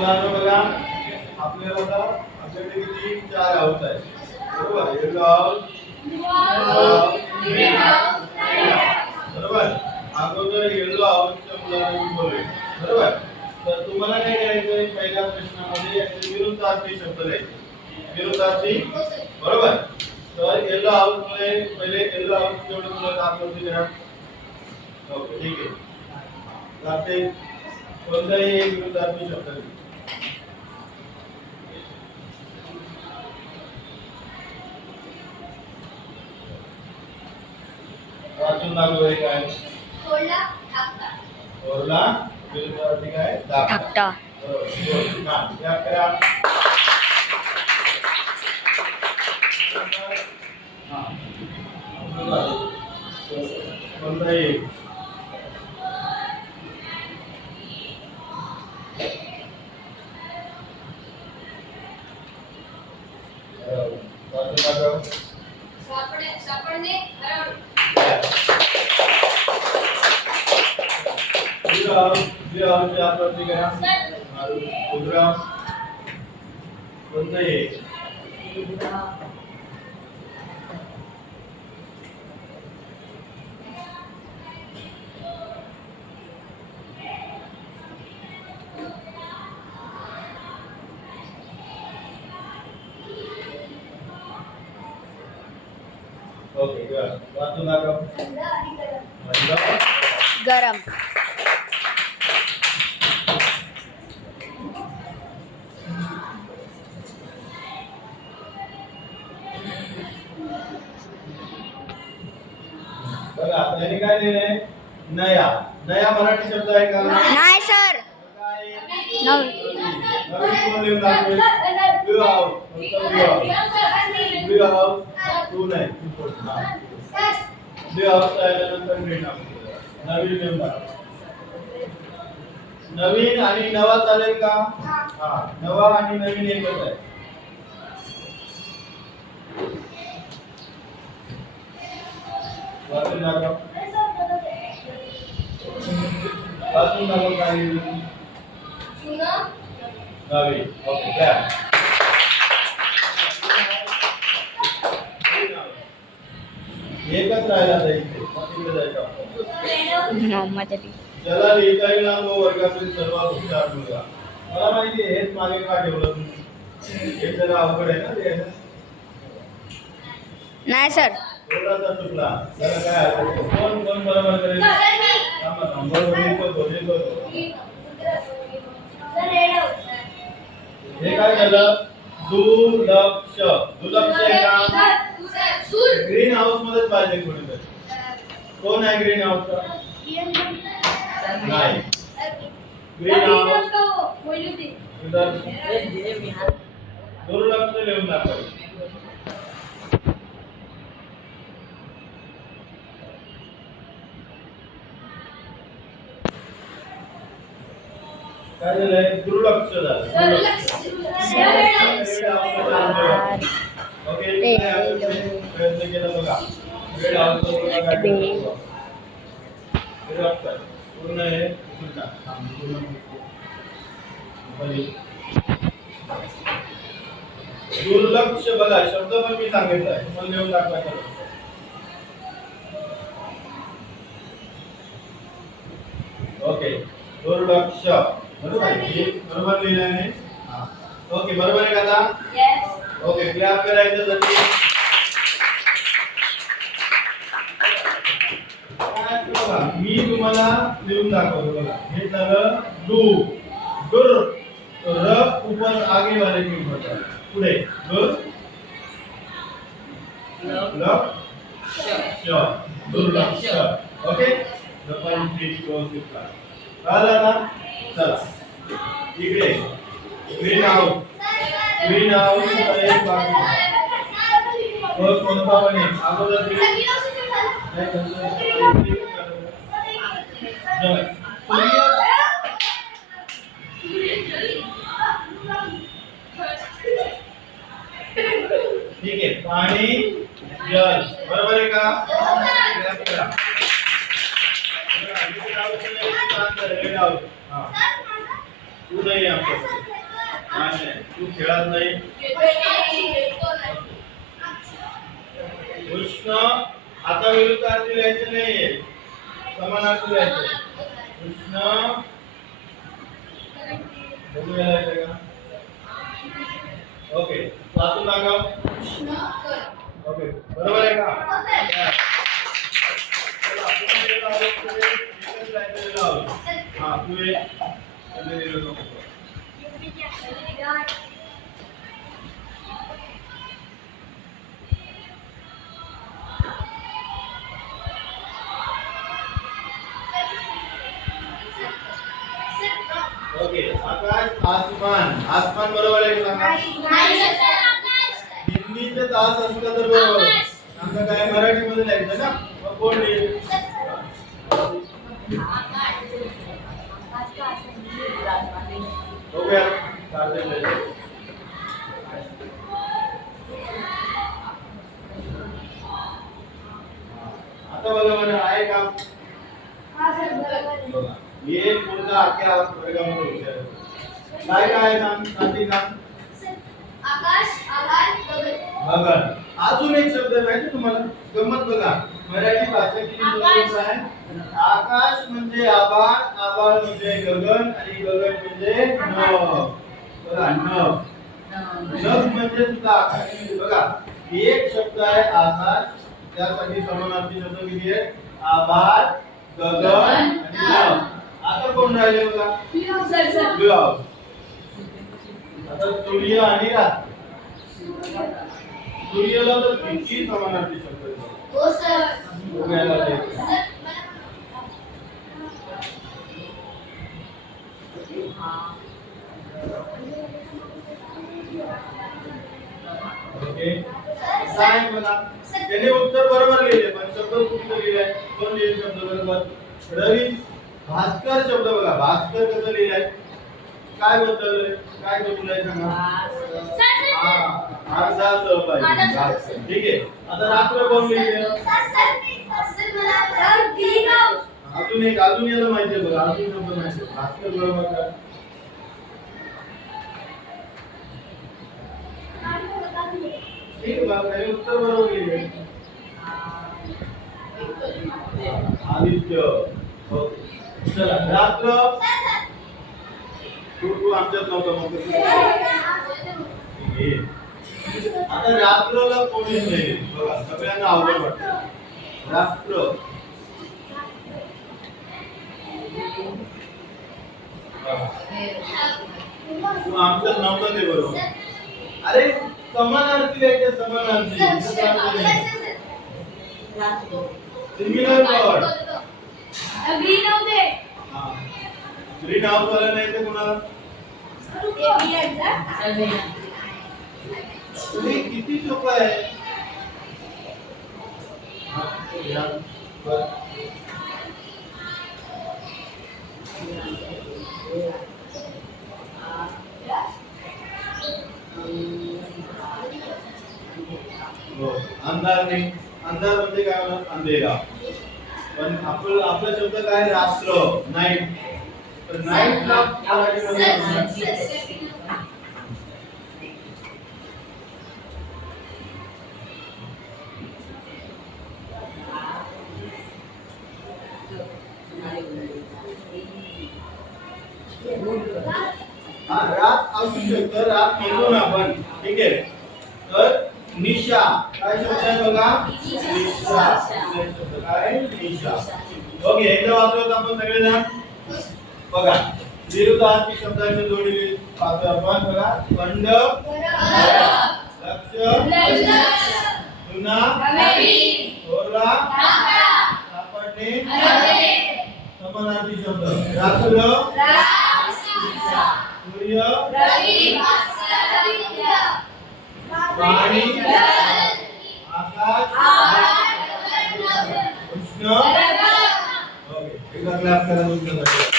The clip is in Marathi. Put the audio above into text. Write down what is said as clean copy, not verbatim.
मुलांना बघा आपल्याला आता आपल्याकडे किती 4 हाऊस आहेत बरोबर. येलो हाऊस, ग्रीन हाऊस, बरोबर. अगोदर येलो हाऊसच्या मुलांना मी बोलले बरोबर. तर तुम्हाला काय करायचंय पहिल्या प्रश्नामध्ये विरुद्धार्थी शब्द लिहायचे. विरुद्धार्थी बरोबर. तर येलो हाऊस मध्ये पहिले येलो हाऊस जेवढे मुलं दाखवतील करा. ओके ठीक आहे. जाते कोणताही एक विरुद्धार्थी शब्द लिहा. वाचून दाखवूया काय. थोरला धाकटा. थोरला विरुद्धार्थी काय धाकटा. बरोबर. छान. या करा. हां. कोणताही एक. वाचून दाखव. सापडणे हरवणे. विरुद्धार्थी आपत्ती करा. उद्रा कोणताही एक. Okay good. वाचून दाखव. गरम. बघा आता याने काय लिहिलंय नया. नया मराठी शब्द आहे का. नाही सर. नवीन कोण लिहून दाखवेल. Blue house. ब्लू हाऊस तू नाही तू सोड. ब्लू हाऊस आल्यानंतर ग्रीन हाऊस नवीन लिहून दाखव. नवीन आणि नवा चालेल का. हा नवा आणि नवीन एकच आहे. वाचून दाखव. वाचून दाखव काय लिहिलं. नवीन. ओके द्या. एकच राहिला जायचे तिकडे जायचं आपण. ज्याला लिहिता येईल ना तो वर्गातील सर्वात हुशार मुलगा. मला माहिती आहे हेच मागे का ठेवलं तुम्ही. हे जरा अवघड आहे ना ते. नाही सर. थोडासा चुकला जरा काय हरकत. कोण कोण बरोबर करेल. हे काय झालं दुर्लक्ष. दुर्लक्ष आहे का. ग्रीन हाऊस मध्येच पाहिजे कोणीतरी. कोण आहे ग्रीन हाऊसचा. नाही. ग्रीन हाऊस दुर्लक्ष लिहून दाखव. काय झालंय दुर्लक्ष झालं. ओके प्रयत्न केला बघा. वेळ पूर्ण आहे. दुर्लक्ष बघा शब्द पण मी सांगितलं आहे तुम्हाला लिहून दाखवायचं. ओके दुर्लक्ष बरोबर. बरोबर लिहिलं आहे. ओके बरोबर आहे का आता. ओके क्लॅप करायचं साठी. मी तुम्हाला लिहून दाखवतो बघा. हे झालं डू. दुर र ऊपर आगे वाले की होता पुढे दुर लक्ष दुर्लक्ष. Okay the point is close with का. झालं ना. चला इकडे ग्रीन हाऊस. ग्रीन हाऊस एक बाकी. बस कोणता बने अगोदर ठीक आहे पाणी जल बरोबर आहे का. तू नाही आमच्याकडे. नाही. तू खेळत नाही. उष्ण आता विरुद्धार्थी लिहायचे नाहीये, समानार्थी लिहायचे. उष्ण बघूया लिहायचं का? ओके, वाचून दाखव. ओके, बरोबर आहे का? चला, पुन्हा एकदा एकच लाईन लावू. हा, तू ये. ओके, आकाश, आसमान. आसमान बरोबर आहे का सांगा? हिंदीचे तास असलं तर बरोबर. सांगा काय मराठीमध्ये लिहायचं ना? मग कोण लिहिल? बघूया. चालतंय लिहायचं. आता बघा मला आहे का? बघा. ये पुढचा अख्ख्या वर्गामध्ये विचार. काय काय सांग, सांगते का? आकाश, आभाळ, गगन. गगन. अजून एक शब्द माहिती तुम्हाला? गंमत बघा. मराठी भाषा किती सुंदर आहे. आकाश म्हणजे आभाळ, आभाळ म्हणजे गगन आणि गगन म्हणजे नभ. बघा, नभ. नभ म्हणजे सुद्धा आकाश. बघा, एक शब्द आहे आकाश, त्यासाठी समानार्थी शब्द किती आहे? आभाळ, गगन आणि नभ. आता कोण राहिले बघा? ग्लोब. आता सूर्य आणि रात्र. सूर्याला तर किती समानार्थी शब्द आहेत. हो सर. बघायला पाहिजे. सर ओके, काय बघा, त्याने उत्तर बरोबर लिहिले पण शब्द चुकीचं लिहिलाय. कोण लिहिले शब्द बरोबर? रवी. भास्कर शब्द बघा, भास्कर कसं लिहिलाय? काय बदललंय? काय बदललंय सांगा? अर्धा सहभागी. ठीक आहे. आता रात्र कोण लिहिले? अजून याला माहिती आहे बघा, अजून शब्द माहिती आहे. भास्कर बरोबर का? ठीक आहे बाबा, त्याने उत्तर बरोबर लिहिले. आदित्य. ओके, चला रात्र. तू आमच्यात नव्हता मग कसं? आता रात्रला कोणी नाही बघा, सगळ्यांना अवघड वाटतं. रात्र. तू आमच्यात नव्हता ते बरोबर. अरे समानार्थी आहे, समानार्थी. Singular word. ग्रीन होते. हां, ग्रीन हाऊस वाला नाही ते कोणाला? तुम्ही किती सोपं आहे. अंधार नाही. अंधार म्हणजे काय होणार? अंधेरा. पण आपला शब्द काय? रात्र, नाईट. तर नाईटला मराठीमध्ये रात असू शकतं. रात म्हणतो ना आपण. ठीक आहे. तर निशा काय शब्द आहे बघा? निशा. शब्द काय? निशा. ओके, एकदा वाचूयात आपण सगळेजण. बघा, विरुद्धार्थी शब्दांची जोडी पाहतो आपण. बघा, खंड, लक्ष, जुना, थोरला, सापडणे, समानार्थी शब्द. रात्र, सूर्य, पाणी, आकाश, उष्ण. ओके, एकदा क्लॅप करा तुमच्यासाठी.